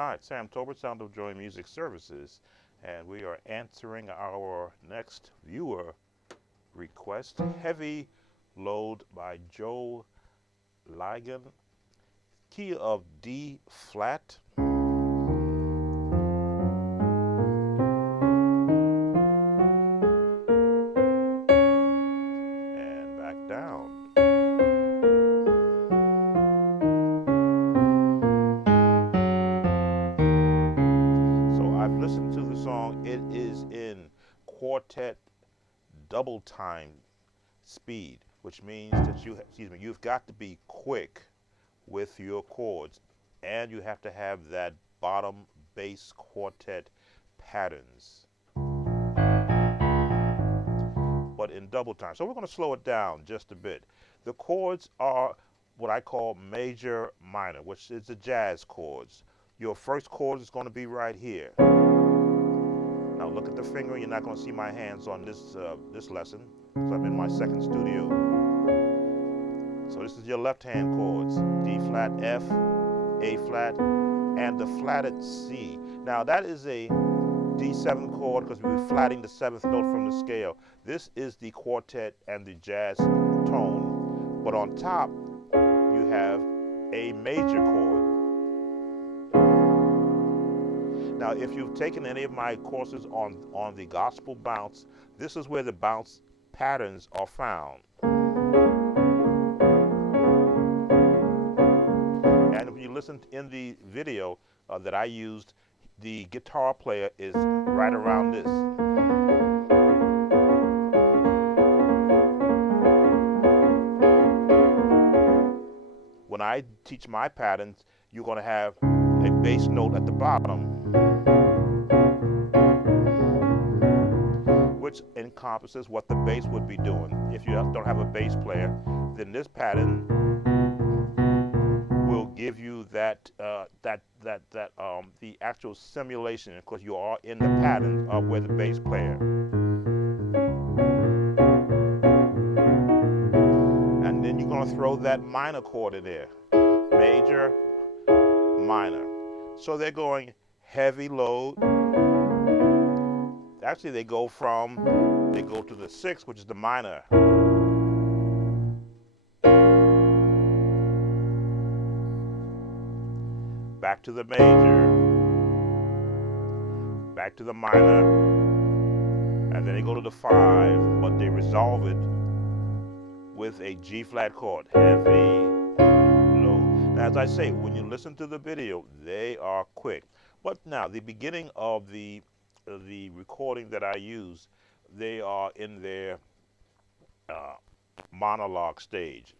Hi, it's Sam Tolbert, Sound of Joy Music Services, and we are answering our next viewer request, Heavy Load by Joe Ligon, key of D flat. And back down. So I've listened to the song. It is in quartet double time speed, which means that you've got to be quick with your chords, and you have to have that bottom bass quartet patterns, but in double time. So we're going to slow it down just a bit. The chords are what I call major minor, which is the jazz chords. Your first chord is going to be right here. Now look at the finger. You're not going to see my hands on this lesson, because I'm in my second studio. So this is your left hand chords, D flat, F, A flat, and the flatted C. Now that is a D7 chord because we're flatting the seventh note from the scale. This is the quartet and the jazz tone. But on top, you have a major chord. Now if you've taken any of my courses on the gospel bounce, this is where the bounce patterns are found. And if you listen in the video that I used, the guitar player is right around this. When I teach my patterns, you're going to have a bass note at the bottom, which encompasses what the bass would be doing. If you don't have a bass player, then this pattern will give you the actual simulation, because you are in the pattern of where the bass player. And then you're going to throw that minor chord in there, major, minor. So they're going heavy load. Actually, they go to the sixth, which is the minor. Back to the major, back to the minor, and then they go to the five, but they resolve it with a G flat chord, heavy, low. Now, as I say, when you listen to the video, they are quick. But now, the beginning of the recording that I use, they are in their monologue stage.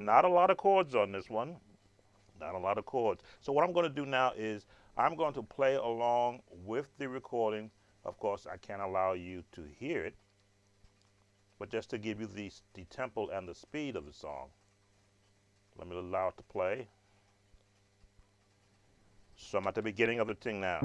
Not a lot of chords on this one. Not a lot of chords. So what I'm going to do now is I'm going to play along with the recording. Of course, I can't allow you to hear it, but just to give you the tempo and the speed of the song. Let me allow it to play. So I'm at the beginning of the thing now.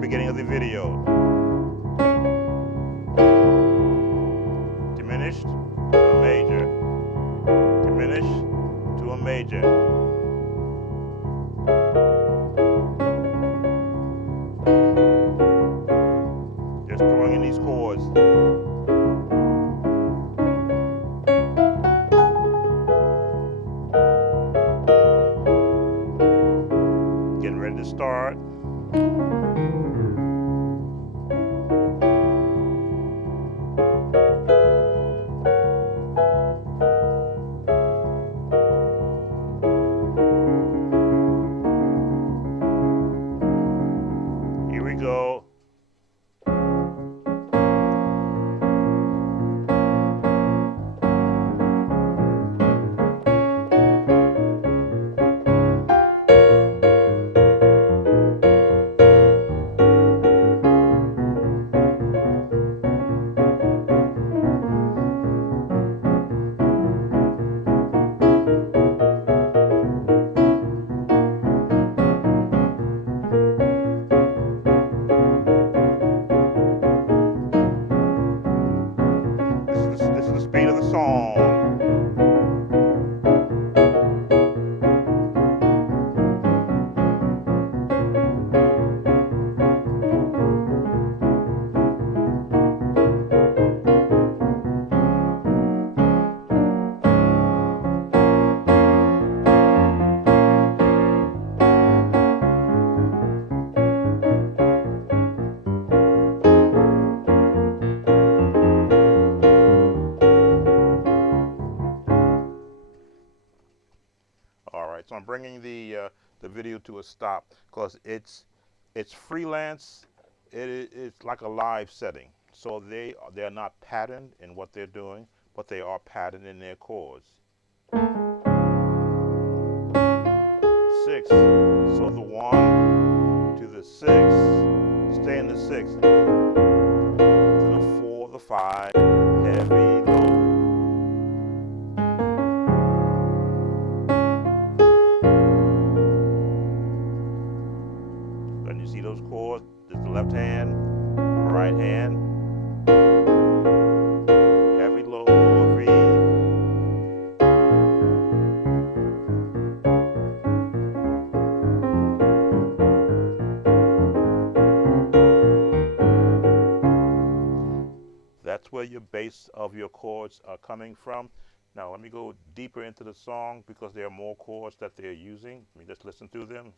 Beginning of the video. Diminished to a major. Diminished to a major. Just throwing in these chords. start. Here we go. This is the speed of the song. All right, so I'm bringing the video to a stop because it's freelance. It's like a live setting, so they're not patterned in what they're doing, but they are patterned in their chords. 6. So the 1 to the 6, stay in the 6, to the 4, the 5, heavy, low. Then you see those chords. There's the left hand, right hand, heavy, low, V. That's where your base of your chords are coming from. Now let me go deeper into the song because there are more chords that they're using. Let me just listen through them.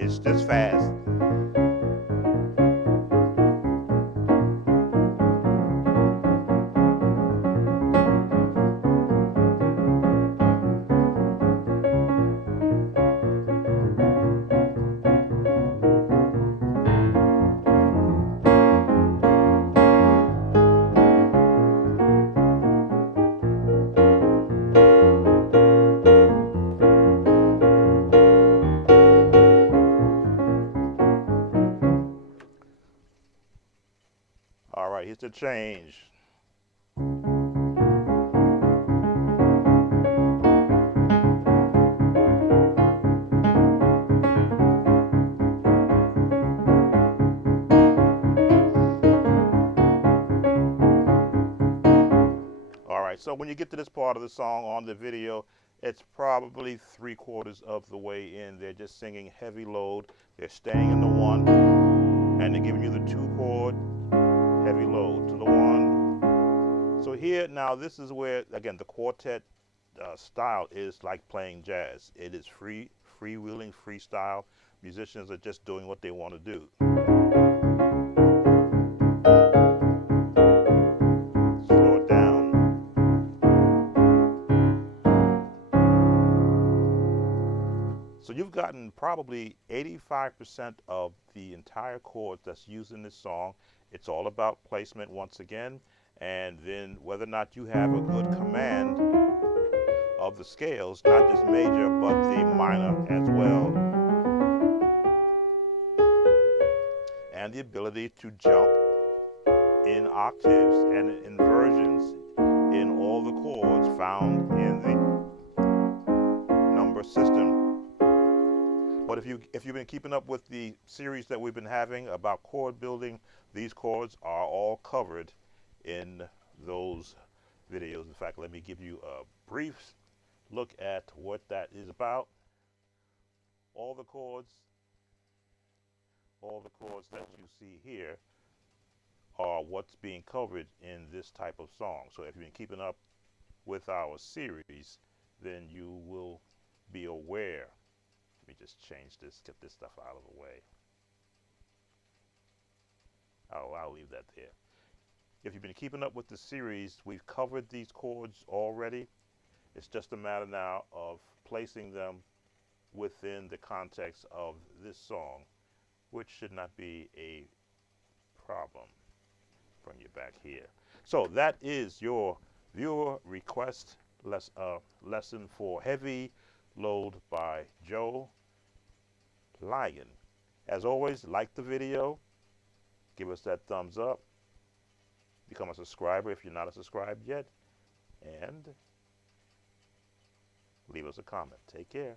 It's just fast. All right, here's the change. All right, so when you get to this part of the song on the video, it's probably 3/4 of the way in. They're just singing heavy load. They're staying in the 1, and they're giving you the 2 chord heavy load to the 1. So here now, this is where again the quartet style is like playing jazz. It is freewheeling, freestyle. Musicians are just doing what they want to do. Slow it down. So you've gotten probably 85% of the entire chords that's used in this song. It's all about placement once again, and then whether or not you have a good command of the scales, not just major, but the minor as well. And the ability to jump in octaves and inversions in all the chords found in the number system. But if you've been keeping up with the series that we've been having about chord building, these chords are all covered in those videos. In fact, let me give you a brief look at what that is about. All the chords that you see here are what's being covered in this type of song. So if you've been keeping up with our series, then you will be aware. Let me just change this, get this stuff out of the way. I'll leave that there. If you've been keeping up with the series, we've covered these chords already. It's just a matter now of placing them within the context of this song, which should not be a problem. Bring you back here. So that is your viewer request lesson for Heavy Load by Joe Lyon. As always, like the video, give us that thumbs up, become a subscriber if you're not a subscribed yet, and leave us a comment. Take care.